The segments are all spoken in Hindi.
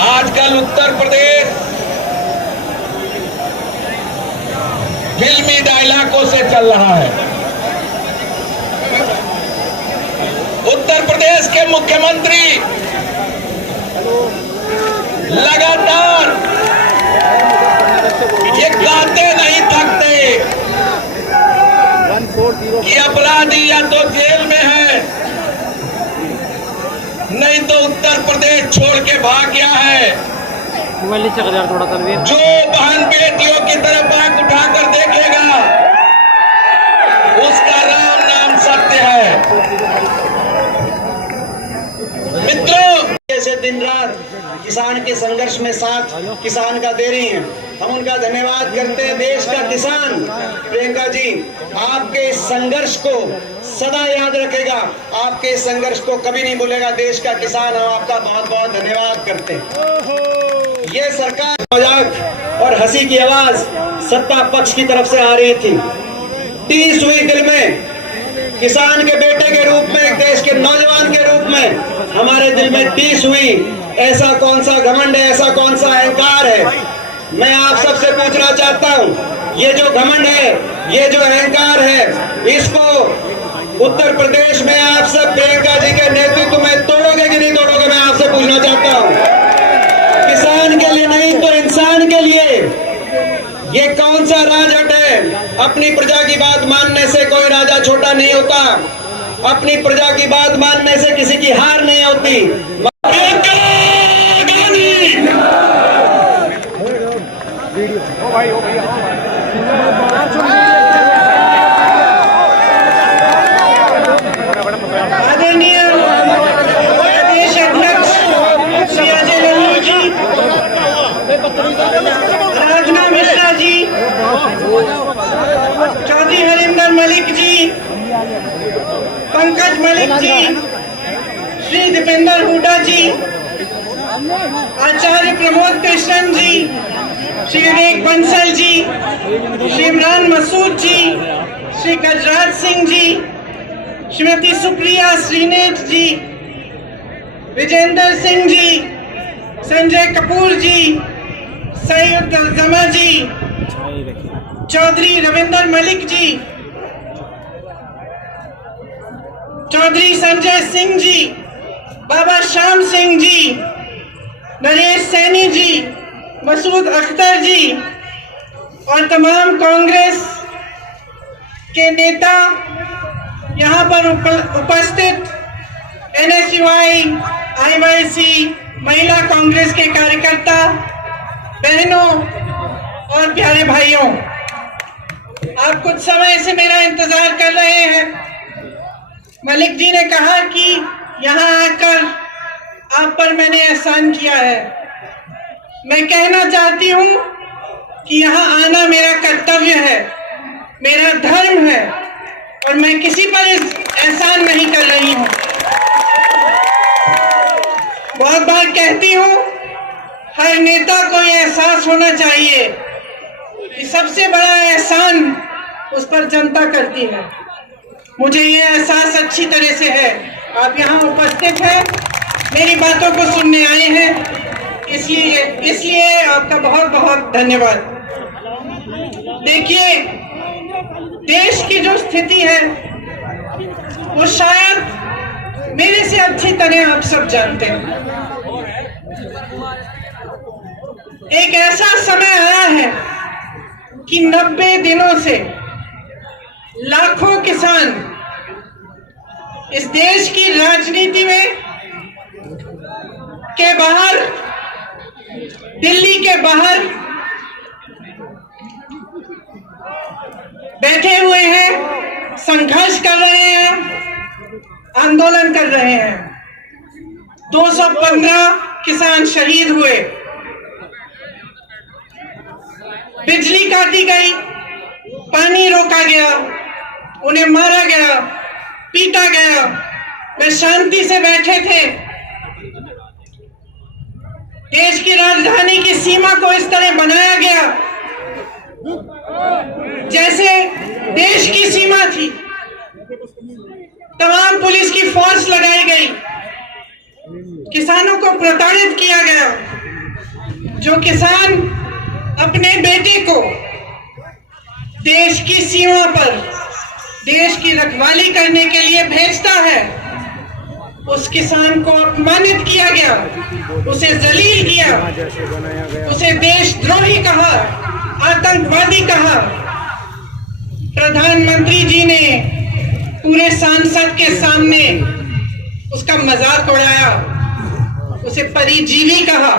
आजकल उत्तर प्रदेश फिल्मी डायलॉगों से चल रहा है। उत्तर प्रदेश के मुख्यमंत्री लगातार ये गाते नहीं थकते कि अपराधी या तो जेल में है, नहीं तो उत्तर प्रदेश छोड़ के भाग गया है। जो बहन बेटियों की तरफ आंख उठाकर देखेगा उसका राम नाम सत्य है। मित्रों, जैसे दिन रात किसान के संघर्ष में साथ किसान का दे रही हैं, हम उनका धन्यवाद करते हैं। देश का किसान प्रियंका जी आपके इस संघर्ष को सदा याद रखेगा, आपके इस संघर्ष को कभी नहीं भूलेगा। देश का किसान हम आपका बहुत बहुत धन्यवाद करते हैं। ये सरकार मजाक और हंसी की आवाज सत्ता पक्ष की तरफ से आ रही थी। टीस हुई दिल में, किसान के बेटे के रूप में, एक देश के नौजवान के रूप में हमारे दिल में टीस हुई। ऐसा कौन सा घमंड है, ऐसा कौन सा अहंकार है? मैं आप सबसे पूछना चाहता हूं, ये जो घमंड है, ये जो अहंकार है, इसको उत्तर प्रदेश में आप सब प्रियंका जी के नेतृत्व में तोड़ोगे कि नहीं तोड़ोगे? मैं आपसे पूछना चाहता हूं। किसान के लिए नहीं तो इंसान के लिए ये कौन सा राजहट है? अपनी प्रजा की बात मानने से कोई राजा छोटा नहीं होता, अपनी प्रजा की बात मानने से किसी की हार नहीं होती। आदरणीय प्रदेश अध्यक्ष श्री अजय लल्लू जी, राजना मिश्रा जी, चौधरी हरिंदर मलिक जी, पंकज मलिक जी, श्री दीपेंद्र हुड्डा जी, आचार्य प्रमोद कृष्णन जी, श्री विवेक बंसल जी, श्री इमरान मसूद जी, श्री गजराज सिंह जी, श्रीमती सुप्रिया श्रीनेठ जी, विजेंद्र सिंह जी, संजय कपूर जी, सैयद जमा जी, चौधरी रविंदर मलिक जी, चौधरी संजय सिंह जी, बाबा श्याम सिंह जी, नरेश सैनी जी, मसूद अख्तर जी और तमाम कांग्रेस के नेता, यहाँ पर उपस्थित NSUI, IYC, महिला कांग्रेस के कार्यकर्ता, बहनों और प्यारे भाइयों, आप कुछ समय से मेरा इंतजार कर रहे हैं। मलिक जी ने कहा कि यहाँ आकर आप पर मैंने एहसान किया है। मैं कहना चाहती हूँ कि यहाँ आना मेरा कर्तव्य है, मेरा धर्म है और मैं किसी पर एहसान नहीं कर रही हूँ। बहुत बार कहती हूँ, हर नेता को ये एहसास होना चाहिए कि सबसे बड़ा एहसान उस पर जनता करती है। मुझे ये एहसास अच्छी तरह से है। आप यहाँ उपस्थित हैं, मेरी बातों को सुनने आए हैं, इसलिए आपका बहुत बहुत धन्यवाद। देखिए, देश की जो स्थिति है वो शायद मेरे से अच्छी तरह आप सब जानते हैं। एक ऐसा समय आया है कि 90 दिनों से लाखों किसान इस देश की राजनीति में के बाहर, दिल्ली के बाहर बैठे हुए हैं, संघर्ष कर रहे हैं, आंदोलन कर रहे हैं। 215 किसान शहीद हुए, बिजली काटी गई, पानी रोका गया, उन्हें मारा गया, पीटा गया। वे शांति से बैठे थे। देश की राजधानी की सीमा को इस तरह बनाया गया जैसे देश की सीमा थी। तमाम पुलिस की फोर्स लगाई गई। किसानों को प्रताड़ित किया गया। जो किसान अपने बेटे को देश की सीमा पर देश की रखवाली करने के लिए भेजता है, उस किसान को अपमानित किया गया, उसे जलील किया, उसे देशद्रोही कहा, आतंकवादी कहा। प्रधानमंत्री जी ने पूरे संसद के सामने उसका मजाक उड़ाया, उसे परिजीवी कहा,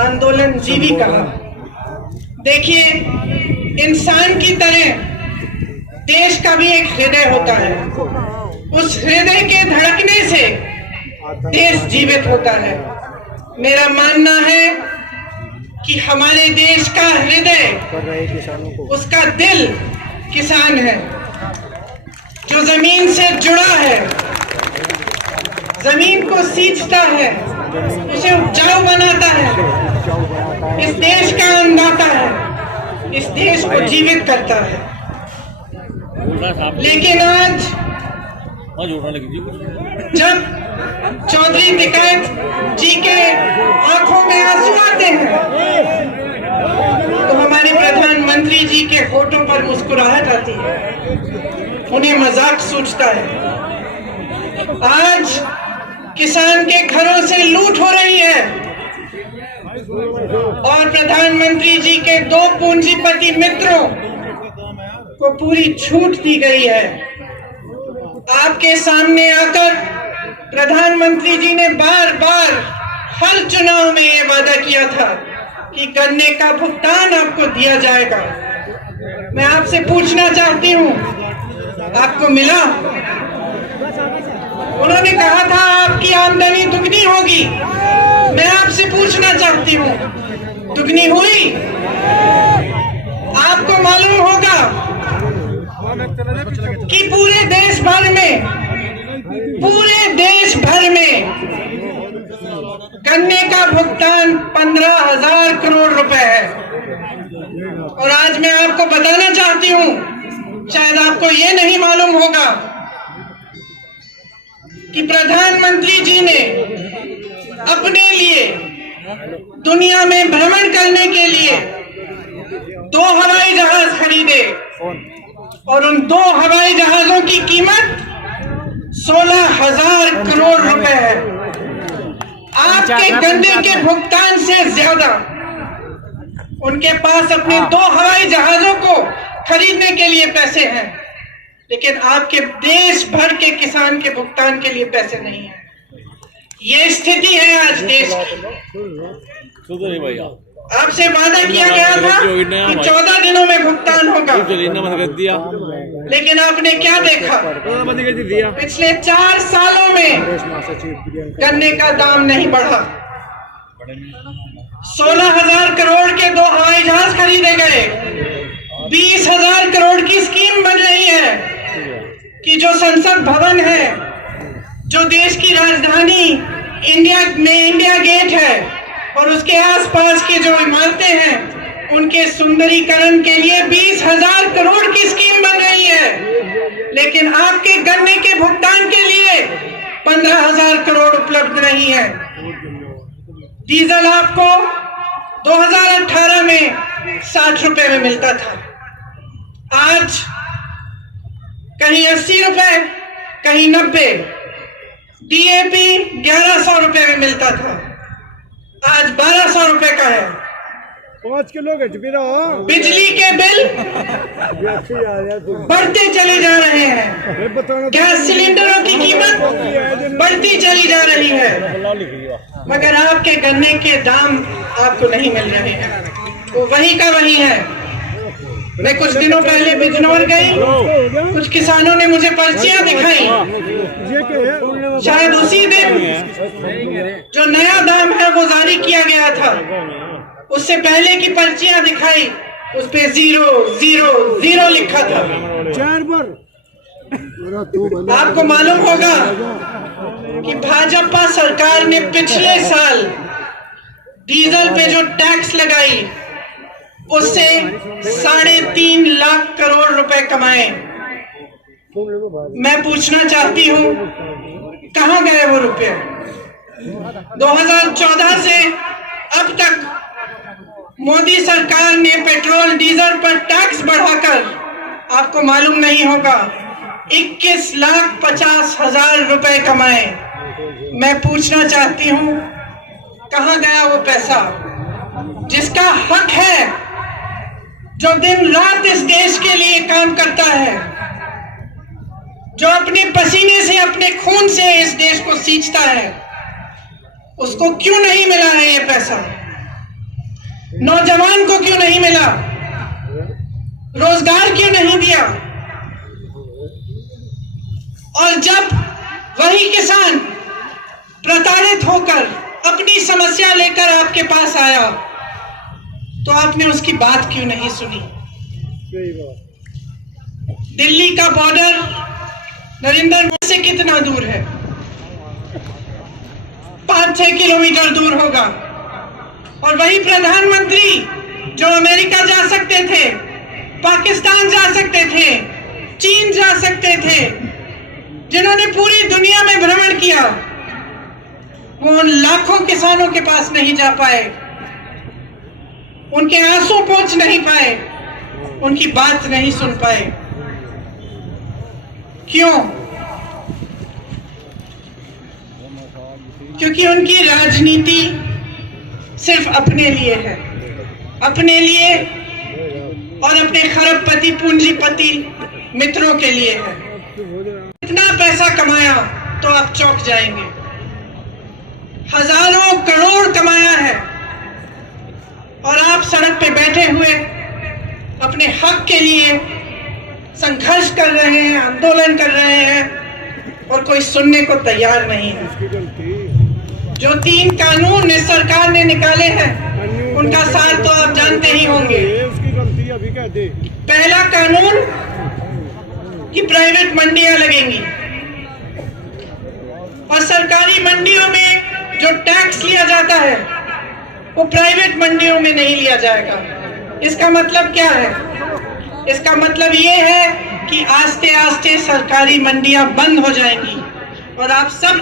आंदोलन जीवी कहा। देखिए, इंसान की तरह देश का भी एक हृदय होता है। उस हृदय के धड़कने से देश जीवित होता है। मेरा मानना है कि हमारे देश का हृदय, उसका दिल किसान है, जो जमीन से जुड़ा है, जमीन को सींचता है, उसे उपजाऊ बनाता है, इस देश का अन्नदाता है, इस देश को जीवित करता है। लेकिन आज जब चौधरी टिकैत जी के आंखों में आंसू आते हैं, तो हमारे प्रधानमंत्री जी के होठों पर मुस्कुराहट आती है, उन्हें मजाक सूझता है। आज किसान के घरों से लूट हो रही है और प्रधानमंत्री जी के 2 पूंजीपति मित्रों को पूरी छूट दी गई है। आपके सामने आकर प्रधानमंत्री जी ने बार बार हर चुनाव में ये वादा किया था कि गन्ने का भुगतान आपको दिया जाएगा। मैं आपसे पूछना चाहती हूँ, आपको मिला? उन्होंने कहा था आपकी आमदनी दुगनी होगी। मैं आपसे पूछना चाहती हूँ, दुगनी हुई? आपको मालूम होगा कि पूरे देश भर में गन्ने का भुगतान 15,000 करोड़ रुपए है। और आज मैं आपको बताना चाहती हूँ, शायद आपको ये नहीं मालूम होगा कि प्रधानमंत्री जी ने अपने लिए दुनिया में भ्रमण करने के लिए 2 हवाई जहाज खरीदे और उन 2 हवाई जहाजों की कीमत 16,000 करोड़ रुपए है। आपके गन्ने के भुगतान से ज्यादा उनके पास अपने 2 हवाई जहाजों को खरीदने के लिए पैसे हैं, लेकिन आपके देश भर के किसान के भुगतान के लिए पैसे नहीं है। ये स्थिति है आज देश की। आपसे वादा किया गया था कि 14 दिनों में भुगतान होगा, लेकिन आपने क्या देखा? पिछले 4 सालों में गन्ने का दाम नहीं बढ़ा। 16,000 करोड़ के 2 हवाई जहाज खरीदे गए। 20,000 करोड़ की स्कीम बन रही है कि जो संसद भवन है, जो देश की राजधानी इंडिया गेट है और उसके आसपास की जो इमारतें हैं, उनके सुंदरीकरण के लिए 20,000 करोड़ की स्कीम बन रही है। लेकिन आपके गन्ने के भुगतान के लिए 15,000 करोड़ उपलब्ध नहीं है। डीजल आपको 2018 में 60 रुपए में मिलता था, आज कहीं 80 रुपए, कहीं 90। डीएपी 1100 रुपए में मिलता था, आज 1200 रुपए का है। 5 किलो बिजली के बिल बढ़ते चले जा रहे हैं, गैस सिलेंडरों की कीमत बढ़ती चली जा रही है, मगर आपके गन्ने के दाम आपको नहीं मिल रहे हैं, वो वही का वही है। मैं कुछ दिनों पहले बिजनौर गई, कुछ किसानों ने मुझे पर्चियां दिखाई। शायद उसी दिन जो नया दाम है वो जारी किया गया था, उससे पहले की पर्चियां दिखाई, उस पे 0 0 0 लिखा था। आपको मालूम होगा कि भाजपा सरकार ने पिछले साल डीजल पे जो टैक्स लगाई, उससे 3.5 लाख करोड़ रुपए कमाए। मैं पूछना चाहती हूँ, कहाँ गए वो रुपए? 2014 से अब तक मोदी सरकार ने पेट्रोल डीजल पर टैक्स बढ़ाकर, आपको मालूम नहीं होगा, 21,50,000 रुपए कमाए। मैं पूछना चाहती हूं, कहां गया वो पैसा जिसका हक है, जो दिन रात इस देश के लिए काम करता है, जो अपने पसीने से, अपने खून से इस देश को सींचता है, उसको क्यों नहीं मिला है ये पैसा? नौजवान को क्यों नहीं मिला? रोजगार क्यों नहीं दिया? और जब वही किसान प्रताड़ित होकर अपनी समस्या लेकर आपके पास आया, तो आपने उसकी बात क्यों नहीं सुनी? दिल्ली का बॉर्डर नरेंद्र मोदी से कितना दूर है? 5-6 किलोमीटर दूर होगा। और वही प्रधानमंत्री जो अमेरिका जा सकते थे, पाकिस्तान जा सकते थे, चीन जा सकते थे, जिन्होंने पूरी दुनिया में भ्रमण किया, वो उन लाखों किसानों के पास नहीं जा पाए, उनके आंसू पोंछ नहीं पाए, उनकी बात नहीं सुन पाए। क्यों? क्योंकि उनकी राजनीति सिर्फ अपने लिए है, अपने लिए और अपने खरबपति पूंजीपति मित्रों के लिए है। इतना पैसा कमाया तो आप चौंक जाएंगे। हजारों करोड़ कमाया है और आप सड़क पे बैठे हुए अपने हक के लिए संघर्ष कर रहे हैं, आंदोलन कर रहे हैं, और कोई सुनने को तैयार नहीं है। जो 3 कानून इस सरकार ने निकाले हैं, उनका सार तो आप जानते ही होंगे। पहला कानून कि प्राइवेट मंडियां लगेंगी और सरकारी मंडियों में जो टैक्स लिया जाता है वो प्राइवेट मंडियों में नहीं लिया जाएगा। इसका मतलब क्या है? इसका मतलब ये है कि आस्ते आस्ते सरकारी मंडियां बंद हो जाएंगी और आप सब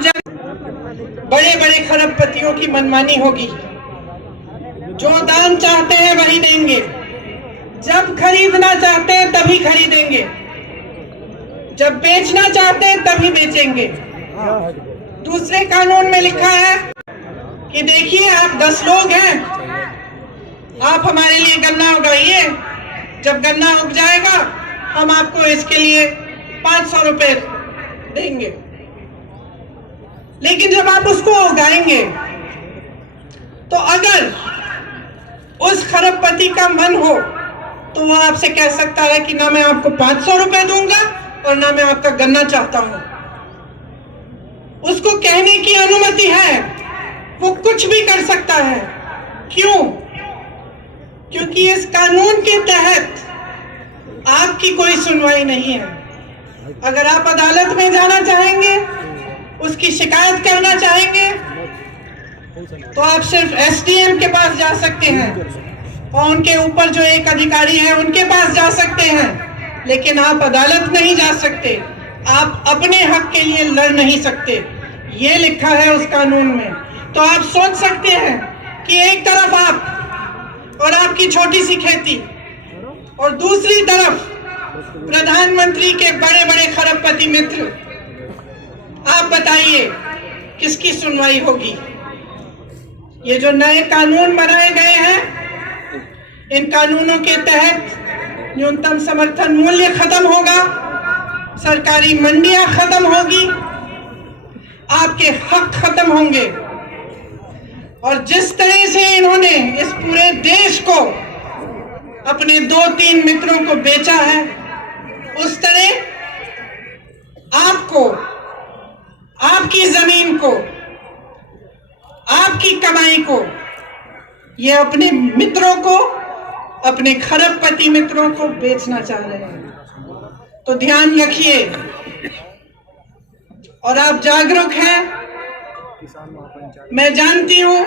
बड़े बड़े खरबपतियों की मनमानी होगी। जो दाम चाहते हैं वही देंगे, जब खरीदना चाहते हैं तभी खरीदेंगे, जब बेचना चाहते हैं तभी बेचेंगे। दूसरे कानून में लिखा है कि देखिए, आप 10 लोग हैं, आप हमारे लिए गन्ना उगाइए, जब गन्ना उग जाएगा हम आपको इसके लिए 500 रुपए देंगे। लेकिन जब आप उसको उगाएंगे तो अगर उस खरबपति का मन हो तो वो आपसे कह सकता है कि ना मैं आपको 500 रुपए दूंगा और ना मैं आपका गन्ना चाहता हूं। उसको कहने की अनुमति है, वो कुछ भी कर सकता है। क्यों? क्योंकि इस कानून के तहत आपकी कोई सुनवाई नहीं है। अगर आप अदालत में जाना चाहेंगे, उसकी शिकायत करना चाहेंगे, तो आप सिर्फ एसडीएम के पास जा सकते हैं और उनके ऊपर जो एक अधिकारी है उनके पास जा सकते हैं, लेकिन आप अदालत नहीं जा सकते, आप अपने हक के लिए लड़ नहीं सकते। ये लिखा है उस कानून में। तो आप सोच सकते हैं कि एक तरफ आप और आपकी छोटी सी खेती और दूसरी तरफ प्रधानमंत्री के बड़े बड़े खरबपति मित्र, आप बताइए किसकी सुनवाई होगी? ये जो नए कानून बनाए गए हैं, इन कानूनों के तहत न्यूनतम समर्थन मूल्य खत्म होगा, सरकारी मंडियां खत्म होगी, आपके हक खत्म होंगे। और जिस तरह से इन्होंने इस पूरे देश को अपने 2-3 मित्रों को बेचा है, उस तरह आपको, आपकी जमीन को, आपकी कमाई को, ये अपने मित्रों को, अपने खरबपति मित्रों को बेचना चाह रहे हैं। तो ध्यान रखिए और आप जागरूक हैं। मैं जानती हूं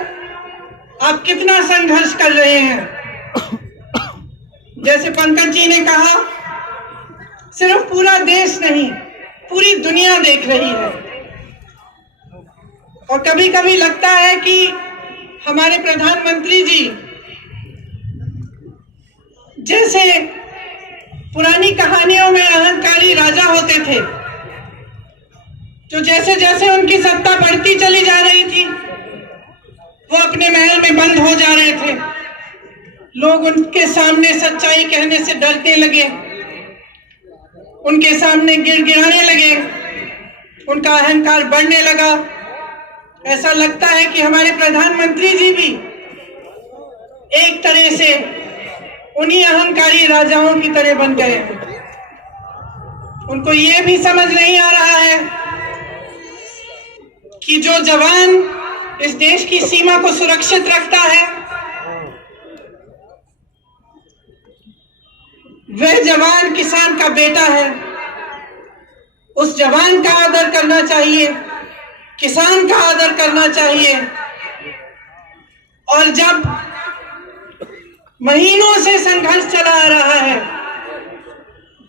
आप कितना संघर्ष कर रहे हैं। जैसे पंकज जी ने कहा, सिर्फ पूरा देश नहीं, पूरी दुनिया देख रही है। और कभी कभी लगता है कि हमारे प्रधानमंत्री जी जैसे पुरानी कहानियों में अहंकारी राजा होते थे, जो जैसे जैसे उनकी सत्ता बढ़ती चली जा रही थी वो अपने महल में बंद हो जा रहे थे। लोग उनके सामने सच्चाई कहने से डरने लगे, उनके सामने गिड़गिड़ाने लगे, उनका अहंकार बढ़ने लगा। ऐसा लगता है कि हमारे प्रधानमंत्री जी भी एक तरह से उन्हीं अहंकारी राजाओं की तरह बन गए हैं। उनको ये भी समझ नहीं आ रहा है कि जो जवान इस देश की सीमा को सुरक्षित रखता है वह जवान किसान का बेटा है। उस जवान का आदर करना चाहिए, किसान का आदर करना चाहिए। और जब महीनों से संघर्ष चला आ रहा है,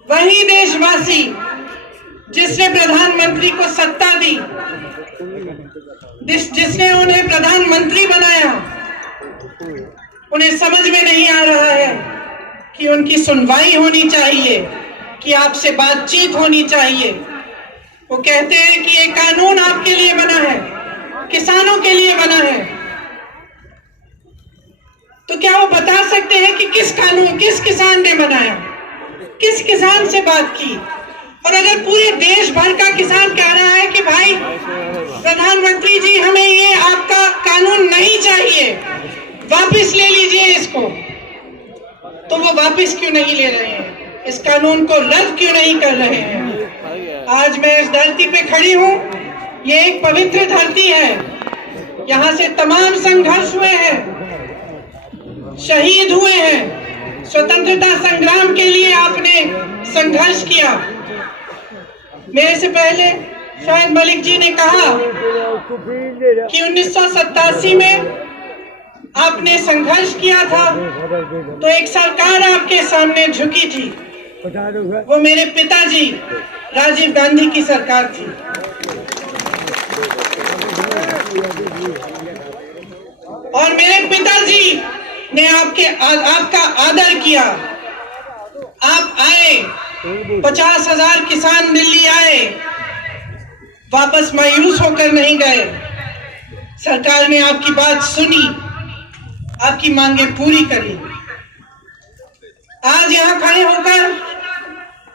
वही देशवासी जिसने प्रधानमंत्री को सत्ता दी, जिसने उन्हें प्रधानमंत्री बनाया, उन्हें समझ में नहीं आ रहा है कि उनकी सुनवाई होनी चाहिए, कि आपसे बातचीत होनी चाहिए। वो कहते हैं कि ये कानून आपके लिए बना है, किसानों के लिए बना है। तो क्या वो बता सकते हैं कि किस कानून, किस किसान ने बनाया, किस किसान से बात की? और अगर पूरे देश भर का किसान कह रहा है कि भाई प्रधानमंत्री जी हमें ये आपका कानून नहीं चाहिए, वापस ले लीजिए इसको, तो वो वापस क्यों नहीं ले रहे हैं? इस कानून को रद्द क्यों नहीं कर रहे हैं? आज मैं इस धरती पे खड़ी हूँ, ये एक पवित्र धरती है, यहाँ से तमाम संघर्ष हुए हैं, शहीद हुए हैं, स्वतंत्रता संग्राम के लिए आपने संघर्ष किया। मेरे से पहले शायद मलिक जी ने कहा कि 1987 में आपने संघर्ष किया था तो एक सरकार आपके सामने झुकी थी, वो मेरे पिताजी राजीव गांधी की सरकार थी। और मेरे पिताजी ने आपका आदर किया। आप आए, 50,000 किसान दिल्ली आए, वापस मायूस होकर नहीं गए। सरकार ने आपकी बात सुनी, आपकी मांगे पूरी करी। आज यहाँ खड़े होकर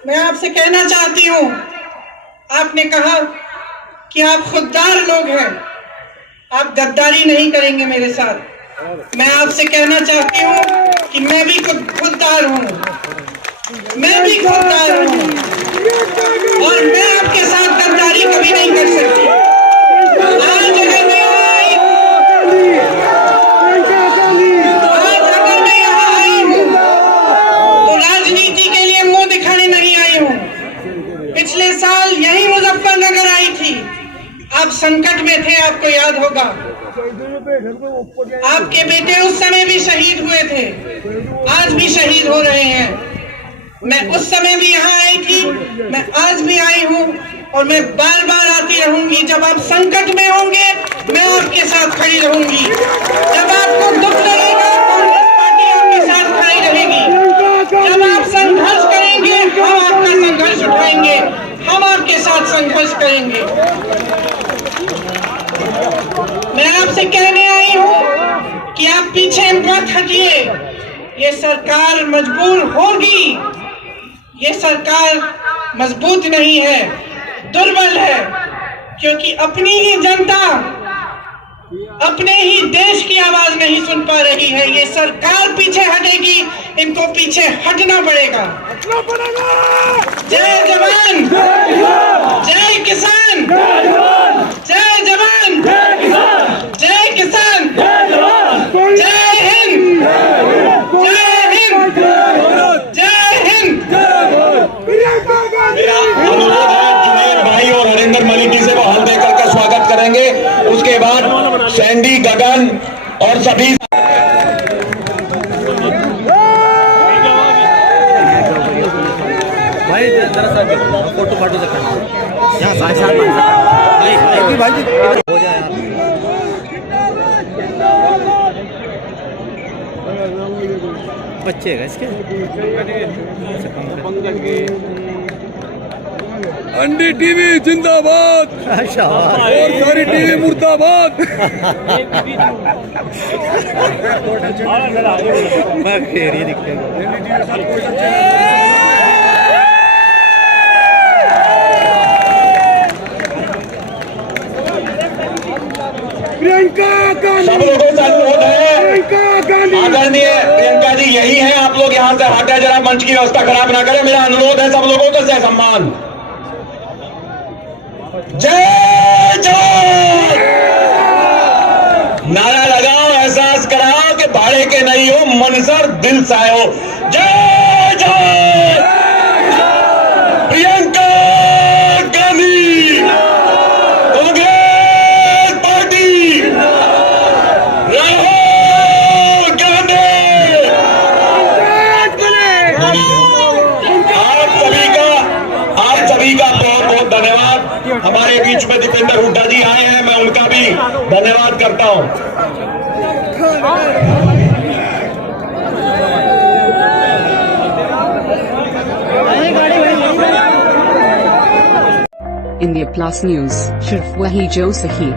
मैं आपसे कहना चाहती हूँ, आपने कहा कि आप खुददार लोग हैं, आप गद्दारी नहीं करेंगे मेरे साथ। मैं आपसे कहना चाहती हूँ कि मैं भी खुददार हूँ, मैं भी खुददार हूँ और मैं आपके साथ गद्दारी कभी नहीं कर सकती। आज अगर मैं यहाँ आई हूँ तो राजनीति के लिए मुंह दिखाने नहीं आई हूँ। पिछले साल यही मुजफ्फरनगर आई थी, आप संकट में थे, आपको याद होगा। आपके बेटे उस समय भी शहीद हुए थे, आज भी शहीद हो रहे हैं। मैं उस समय भी यहाँ आई थी, मैं आज भी आई हूँ और मैं बार बार आती रहूंगी। जब आप संकट में होंगे मैं आपके साथ खड़ी रहूंगी, जब आपको दुख लगेगा कांग्रेस पार्टी आपके साथ खड़ी रहेगी, जब आप संघर्ष करेंगे हम आपका संघर्ष उठाएंगे, हम आपके साथ संघर्ष करेंगे। मैं आपसे कहने आई हूँ कि आप पीछे मत हटिए, ये सरकार मजबूर होगी, ये सरकार मजबूत नहीं है, दुर्बल है, क्योंकि अपनी ही जनता अपने ही देश की आवाज नहीं सुन पा रही है। ये सरकार पीछे हटेगी, इनको पीछे हटना पड़ेगा। जय जवान, जय किसान, जय जवान, जय किसान, जय हिंद, जय हिंद, जय हिंद। मेरा अनुरोध है जुनैद भाई और हरिंदर मलिक जी से वो हल देकर का स्वागत करेंगे। उसके बाद सैंडी, गगन और सभी भाई फोटो फाटो यहाँ भाई हो जाए। बच्चे है इसके अंडी टीवी जिंदाबाद और सारी टीवी मुर्दाबाद। प्रियंका गांधी, सब लोगों से अनुरोध है, प्रियंका गांधी, आदरणीय प्रियंका जी यही है, आप लोग यहाँ से हटे, जरा मंच की व्यवस्था खराब ना करें, मेरा अनुरोध है सब लोगों को, से सम्मान। जय जय, नारा लगाओ, एहसास कराओ कि भाड़े के नहीं हो, मनसर दिल से आए हो। जय जय प्रियंका गांधी, कांग्रेस पार्टी, राहुल गांधी। आप सभी का बहुत बहुत धन्यवाद। हमारे बीच में दीपेंद्र हुड्डा जी आए हैं, मैं उनका भी धन्यवाद करता हूं। इंडिया प्लस न्यूज, सिर्फ वही जो सही।